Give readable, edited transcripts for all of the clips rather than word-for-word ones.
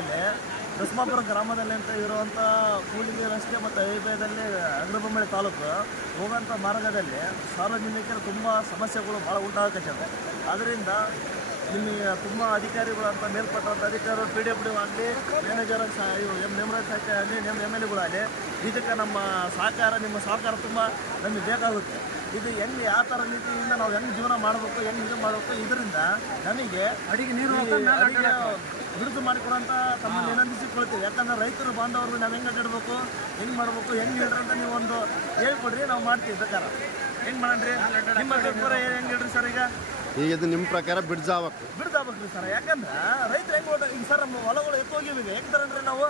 ರಸ್ತೆಯಲ್ಲಿ ದಸ್ಮಾಪುರ ಗ್ರಾಮದಲ್ಲಿ ಅಂತ ಇರುವಂಥ ಕೂಲಿಗೆ ರಸ್ತೆ ಮತ್ತು ಅಯೋಧ್ಯೆಯಲ್ಲಿ ಅಗ್ರಬೊಮ್ಮಳೆ ತಾಲೂಕು ಹೋಗುವಂಥ ಮಾರ್ಗದಲ್ಲಿ ಸಾರ್ವಜನಿಕರು ತುಂಬ ಸಮಸ್ಯೆಗಳು ಭಾಳ ಉಂಟಾಗತ್ತೆ. ಆದ್ದರಿಂದ ನಿಮಗೆ ತುಂಬ ಅಧಿಕಾರಿಗಳು ಅಂತ ಮೇಲ್ಪಟ್ಟಂಥ ಅಧಿಕಾರಿಗಳು PWD ಆಗಲಿ, ಮ್ಯಾನೇಜರ್ ಮೆಂಬರ್ ಆಗಲಿ, MLA ಇದಕ್ಕೆ ನಮ್ಮ ಸಹಕಾರ, ನಿಮ್ಮ ಸಹಕಾರ ತುಂಬ ನಮಗೆ ಬೇಕಾಗುತ್ತೆ. ಇದು ಹೆಂಗೆ ಯಾವ ಥರ ರೀತಿಯಿಂದ ನಾವು ಹೆಂಗೆ ಜೀವನ ಮಾಡಬೇಕು, ಹೆಂಗೆ ಇದು ಮಾಡಬೇಕು, ಇದರಿಂದ ನಮಗೆ ಅಡಿಗೆ ನೀರು ಬಿಡುಗಡೆ ಮಾಡಿಕೊಡುವಂಥ ತಮ್ಮನ್ನು ವಿನಂತಿಸಿಕೊಳ್ತೀವಿ. ಯಾಕಂದರೆ ರೈತರು ಬಾಂಧವರು ನಾವು ಹೆಂಗೆ ಅಡ್ಡಾಡಬೇಕು, ಹೆಂಗೆ ಮಾಡಬೇಕು, ಹೆಂಗೆ ಹೇಳ್ರಿ ಅಂತ ನೀವು ಒಂದು ಹೇಳ್ಕೊಡ್ರಿ, ನಾವು ಮಾಡ್ತೀವಿ ಪ್ರಕಾರ. ಹೆಂಗೆ ಮಾಡೋಣ್ರಿ ನಿಮ್ಮ ಪರ ಹೆಂಗೆ ಹೇಳ್ರಿ ಸರ್? ಈಗ ಇದು ನಿಮ್ಮ ಪ್ರಕಾರ ಬಿಡ್ದಾಗ್ಬೇಕ್ರಿ ಸರ್. ಯಾಕಂದ್ರೆ ರೈತರು ಹೆಂಗೆ ಈಗ ಸರ್ ನಮ್ಮ ಹೊಲಗಳು ಎತ್ತು ಹೋಗಿವೆ. ಹೆಂಗೆ ನಾವು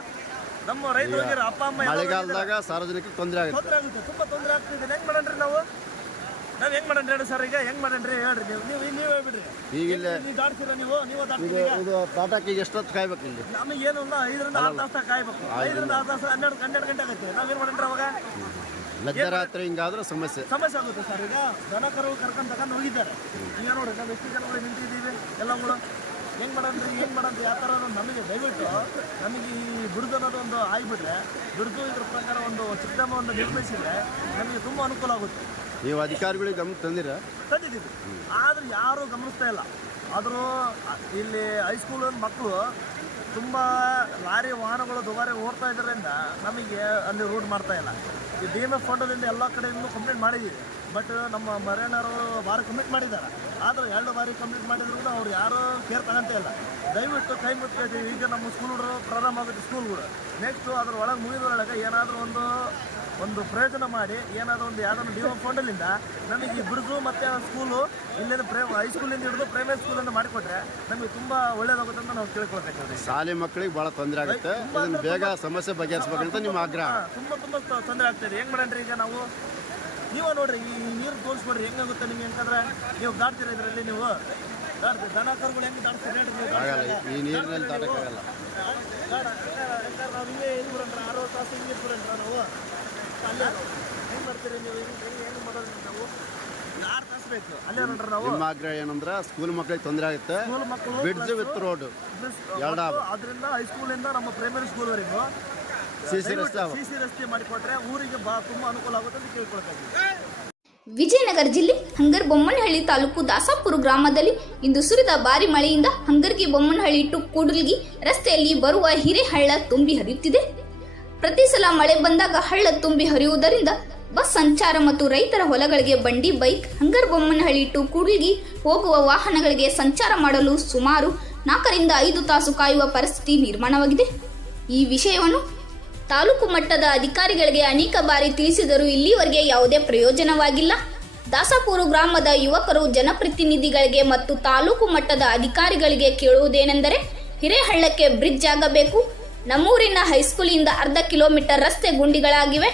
ನಮ್ಮ ರೈತರಿಗೆ ಅಪ್ಪ ಅಮ್ಮ ಮಳೆಗಾಲದಾಗ ಸಾರ್ವಜನಿಕರಿಗೆ ತೊಂದರೆ ಆಗುತ್ತೆ, ತುಂಬ ತೊಂದರೆ ಆಗ್ತಿದೆ. ಹೆಂಗೆ ಮಾಡೋಣ್ರಿ ನಾವು ಹೆಂಗೆ ಮಾಡೋಣ್ರಿ ಹೇಳಿ ಸರ್? ಈಗ ಹೆಂಗೆ ಮಾಡೋಣ್ರಿ ಹೇಳ್ರಿ, ನೀವು ಹೇಳ್ಬಿಡ್ರಿ. ಈಗ ನೀವು ದಾಡ್ತೀರ, ನೀವು ದಾಡ್ತೀರಿ. ಇದು ತಾಟಕ್ಕೆ ಎಷ್ಟೊತ್ತು ಕಾಯ್ಬೇಕು? ಇಲ್ಲಿ ನಮಗೆ ಏನು 5 ರಿಂದ 6 ತಾಸು ಕಾಯ್ಬೇಕು. 5 ರಿಂದ 6 ತಾಸು 12 ಗಂಟೆ ಆಗೈತೆ. ನಾವೇನು ಮಾಡೋಣ್ರಿ ಅವಾಗ? ಮಧ್ಯರಾತ್ರಿ ಹಿಂಗಾದ್ರೆ ಸಮಸ್ಯೆ ಆಗುತ್ತೆ ಸರ್. ಈಗ ದನ ಕರು ಕರ್ಕೊಂಡು ಹೋಗಿದ್ದಾರೆ. ಈಗ ನೋಡ್ರಿ ನಾವು ಎಷ್ಟು ಜನಗಳು ನಿಂತಿದ್ದೀವಿ ಎಲ್ಲಗಳು. ಹೆಂಗೆ ಮಾಡೋದು ಯಾವ ಥರ ನಮಗೆ ದಯವಿಟ್ಟು ನಮಗೆ ಈ ಬಿಡುದು ಅನ್ನೋದು ಒಂದು ಆಗಿಬಿಟ್ರೆ, ಬಿಡುದು ಇದ್ರ ಪ್ರಕಾರ ಒಂದು ಸಿಸ್ಟಮ್ ಒಂದು ನಿರ್ಮಿಸಿದ್ರೆ ನಮಗೆ ತುಂಬ ಅನುಕೂಲ ಆಗುತ್ತೆ. ನೀವು ಅಧಿಕಾರಿಗಳಿಗೆ ಗಮನ ತಂದಿದ್ದೀವಿ, ಆದ್ರೆ ಯಾರೂ ಗಮನಿಸ್ತಾ ಇಲ್ಲ. ಆದರೂ ಇಲ್ಲಿ ಹೈಸ್ಕೂಲ್ ಮಕ್ಕಳು ತುಂಬ ಲಾರಿ ವಾಹನಗಳು ದುಬಾರಿ ಓಡ್ತಾ ಇದರಿಂದ ನಮಗೆ ಅಲ್ಲಿ ರೂಟ್ ಮಾಡ್ತಾ ಇಲ್ಲ. ಈ DMF ಫಂಡದಿಂದ ಎಲ್ಲ ಕಡೆಯಿಂದ ಕಂಪ್ಲೀಟ್ ಮಾಡಿದ್ದೀವಿ. ಬಟ್ ನಮ್ಮ ಮರೇನವರು ಭಾರಿ ಕಂಪ್ಲೀಟ್ ಮಾಡಿದ್ದಾರೆ. ಆದರೆ 2 ಬಾರಿ ಕಂಪ್ಲೀಟ್ ಮಾಡಿದ್ರು ಅವ್ರು ಯಾರೂ ಕೇರ್ ತಗೊಂತ ಇಲ್ಲ. ದಯವಿಟ್ಟು ಕೈ ಮುಚ್ಚಿದ್ದೀವಿ. ಈಗ ನಮ್ಮ ಸ್ಕೂಲ್ಗಳು ಪ್ರಾರಂಭ ಆಗುತ್ತೆ, ಸ್ಕೂಲ್ಗಳು ನೆಕ್ಸ್ಟು ಅದ್ರ ಒಳಗೆ ಮುಗಿದ್ರೊಳಗೆ ಏನಾದರೂ ಒಂದು ಪ್ರಯೋಜನ ಮಾಡಿ, ಏನಾದರೂ ಒಂದು ಯಾವುದನ್ನು DMF ಫಂಡಲ್ಲಿಂದ ನಮಗೆ ಈ ಬಿಡುಗು ಮತ್ತು ಸ್ಕೂಲು ಇಲ್ಲಿಂದ ಹೈಸ್ಕೂಲಿಂದ ಹಿಡಿದು ಪ್ರೈಮರಿ ಸ್ಕೂಲಿಂದ ಮಾಡಿಕೊಟ್ರೆ ನಮಗೆ ತುಂಬ ಒಳ್ಳೇದಾಗುತ್ತೆ ಅಂತ ನಾವು ತಿಳ್ಕೊಳ್ಬೇಕಾದ್ರೆ. ಶಾಲೆ ಮಕ್ಕಳಿಗೆ ಭಾಳ ತೊಂದರೆ ಆಗುತ್ತೆ. ಇದನ್ನು ಬೇಗ ಸಮಸ್ಯೆ ಬಗೆಹರಿಸಬೇಕಂತ ನಿಮ್ಮ ಆಗ್ರಹ. ತುಂಬ ತೊಂದರೆ ಆಗ್ತಾಯಿದೆ. ಹೆಂಗೆ ಮಾಡೋಣ್ರಿ? ಈಗ ನಾವು ನೀವು ನೋಡ್ರಿ, ಈ ನೀರು ತೋರಿಸ್ಕೊಡ್ರಿ ಹೆಂಗಾಗುತ್ತೆ ನಿಮ್ಗೆ. ಯಾಕಂದ್ರೆ ನೀವು ದಾಟ್ತೀರ ಇದರಲ್ಲಿ, ನೀವು ದಾಟ್ತೀರಿ. ದನ ಕರುಗಳು ಹೆಂಗೆ ದಾಟ್ತೀರಿ ಆಗಲ್ಲ, ಈ ನೀರಿನಲ್ಲಿ ದಾಟಕ್ಕಾಗಲ್ಲ. ಯಾಕಂದ್ರೆ ನಾವು ಹಿಂಗೆ ಹೆಂಗೆ ಬರೋಣ್ರ 60 ತಾಸು ಹಿಂಗೆ ಬರೋಣ್ರ ನಾವು ಅಲ್ಲೇ ಹೆಂಗೆ ಮಾಡ್ತೀರಿ ನೀವು? ಹೆಂಗೆ ಮಾಡೋದು? ನಾವು 6 ತಾಸು ಬೇಕು ಅಲ್ಲೇ ನೋಡ್ರಿ. ನಾವು ನಿಮ್ಮ ಆಗ್ರಹ ಏನಂದ್ರೆ ಸ್ಕೂಲ್ ಮಕ್ಕಳಿಗೆ ತೊಂದರೆ ಆಗುತ್ತೆ. ಸ್ಕೂಲ್ ಮಕ್ಕಳು ಬ್ರಿಡ್ಜ್ ವಿತ್ ರೋಡ್ ಅದರಿಂದ ಹೈಸ್ಕೂಲಿಂದ ನಮ್ಮ ಪ್ರೈಮರಿ ಸ್ಕೂಲ್ವರೆಗೂ ಸಿಸಿ ರಸ್ತೆ ಮಾಡಿಕೊಟ್ರೆ ಊರಿಗೆ ತುಂಬ ಅನುಕೂಲ ಆಗುತ್ತೆ ಅಂತ ಕೇಳ್ಕೊಳ್ತೀವಿ. ವಿಜಯನಗರ ಜಿಲ್ಲೆ ಹಂಗರ್ ಬೊಮ್ಮನಹಳ್ಳಿ ತಾಲೂಕು ದಾಸಾಪುರ ಗ್ರಾಮದಲ್ಲಿ ಇಂದು ಸುರಿದ ಭಾರಿ ಮಳೆಯಿಂದ ಹಂಗರ್ಗಿ ಬೊಮ್ಮನಹಳ್ಳಿ ಟು ಕೂಡಲ್ಗಿ ರಸ್ತೆಯಲ್ಲಿ ಬರುವ ಹಿರೇಹಳ್ಳ ತುಂಬಿ ಹರಿಯುತ್ತಿದೆ. ಪ್ರತಿ ಸಲ ಮಳೆ ಬಂದಾಗ ಹಳ್ಳ ತುಂಬಿ ಹರಿಯುವುದರಿಂದ ಬಸ್ ಸಂಚಾರ ಮತ್ತು ರೈತರ ಹೊಲಗಳಿಗೆ ಬಂಡಿ, ಬೈಕ್, ಹಂಗರ್ ಬೊಮ್ಮನಹಳ್ಳಿ ಟು ಕೂಡಲ್ಗಿ ಹೋಗುವ ವಾಹನಗಳಿಗೆ ಸಂಚಾರ ಮಾಡಲು ಸುಮಾರು 4 ರಿಂದ 5 ತಾಸು ಕಾಯುವ ಪರಿಸ್ಥಿತಿ ನಿರ್ಮಾಣವಾಗಿದೆ. ಈ ವಿಷಯವನ್ನು ತಾಲೂಕು ಮಟ್ಟದ ಅಧಿಕಾರಿಗಳಿಗೆ ಅನೇಕ ಬಾರಿ ತಿಳಿಸಿದರೂ ಇಲ್ಲಿವರೆಗೆ ಯಾವುದೇ ಪ್ರಯೋಜನವಾಗಿಲ್ಲ. ದಾಸಾಪುರ ಗ್ರಾಮದ ಯುವಕರು ಜನಪ್ರತಿನಿಧಿಗಳಿಗೆ ಮತ್ತು ತಾಲೂಕು ಮಟ್ಟದ ಅಧಿಕಾರಿಗಳಿಗೆ ಕೇಳುವುದೇನೆಂದರೆ, ಹಿರೇಹಳ್ಳಕ್ಕೆ ಬ್ರಿಡ್ಜ್ ಆಗಬೇಕು. ನಮ್ಮೂರಿನ ಹೈಸ್ಕೂಲಿಂದ ಅರ್ಧ ಕಿಲೋಮೀಟರ್ ರಸ್ತೆ ಗುಂಡಿಗಳಾಗಿವೆ.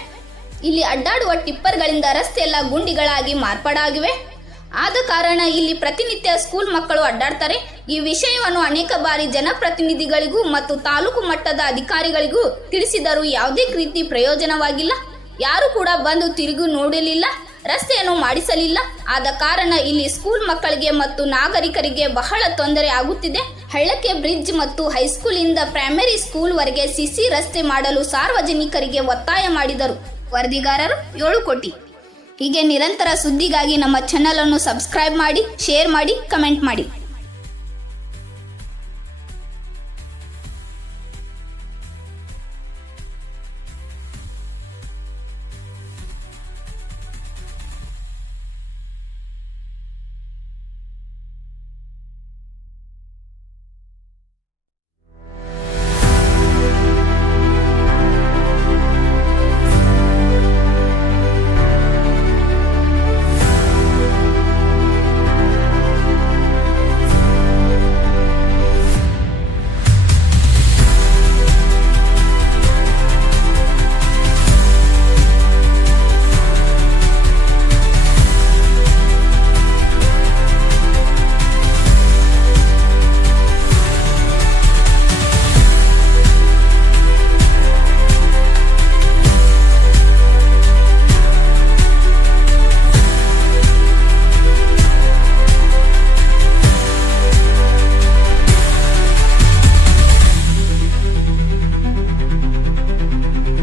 ಇಲ್ಲಿ ಅಡ್ಡಾಡುವ ಟಿಪ್ಪರ್ಗಳಿಂದ ರಸ್ತೆಯೆಲ್ಲ ಗುಂಡಿಗಳಾಗಿ ಮಾರ್ಪಾಡಾಗಿವೆ. ಆದ ಕಾರಣ ಇಲ್ಲಿ ಪ್ರತಿನಿತ್ಯ ಸ್ಕೂಲ್ ಮಕ್ಕಳು ಅಡ್ಡಾಡ್ತಾರೆ. ಈ ವಿಷಯವನ್ನು ಅನೇಕ ಬಾರಿ ಜನಪ್ರತಿನಿಧಿಗಳಿಗೂ ಮತ್ತು ತಾಲೂಕು ಮಟ್ಟದ ಅಧಿಕಾರಿಗಳಿಗೂ ತಿಳಿಸಿದರೂ ಯಾವುದೇ ರೀತಿ ಪ್ರಯೋಜನವಾಗಿಲ್ಲ. ಯಾರು ಕೂಡ ಬಂದು ತಿರುಗಿ ನೋಡಲಿಲ್ಲ, ರಸ್ತೆಯನ್ನು ಮಾಡಿಸಲಿಲ್ಲ. ಆದ ಕಾರಣ ಇಲ್ಲಿ ಸ್ಕೂಲ್ ಮಕ್ಕಳಿಗೆ ಮತ್ತು ನಾಗರಿಕರಿಗೆ ಬಹಳ ತೊಂದರೆ ಆಗುತ್ತಿದೆ. ಹಳ್ಳಕ್ಕೆ ಬ್ರಿಡ್ಜ್ ಮತ್ತು ಹೈಸ್ಕೂಲಿಂದ ಪ್ರೈಮರಿ ಸ್ಕೂಲ್ ವರೆಗೆ ಸಿಸಿ ರಸ್ತೆ ಮಾಡಲು ಸಾರ್ವಜನಿಕರಿಗೆ ಒತ್ತಾಯ ಮಾಡಿದರು. ವರದಿಗಾರರು 7 ಕೋಟಿ. ಹೀಗೆ ನಿರಂತರ ಸುದ್ದಿಗಾಗಿ ನಮ್ಮ ಚಾನೆಲ್ ಅನ್ನು ಸಬ್ಸ್ಕ್ರೈಬ್ ಮಾಡಿ, ಶೇರ್ ಮಾಡಿ, ಕಮೆಂಟ್ ಮಾಡಿ.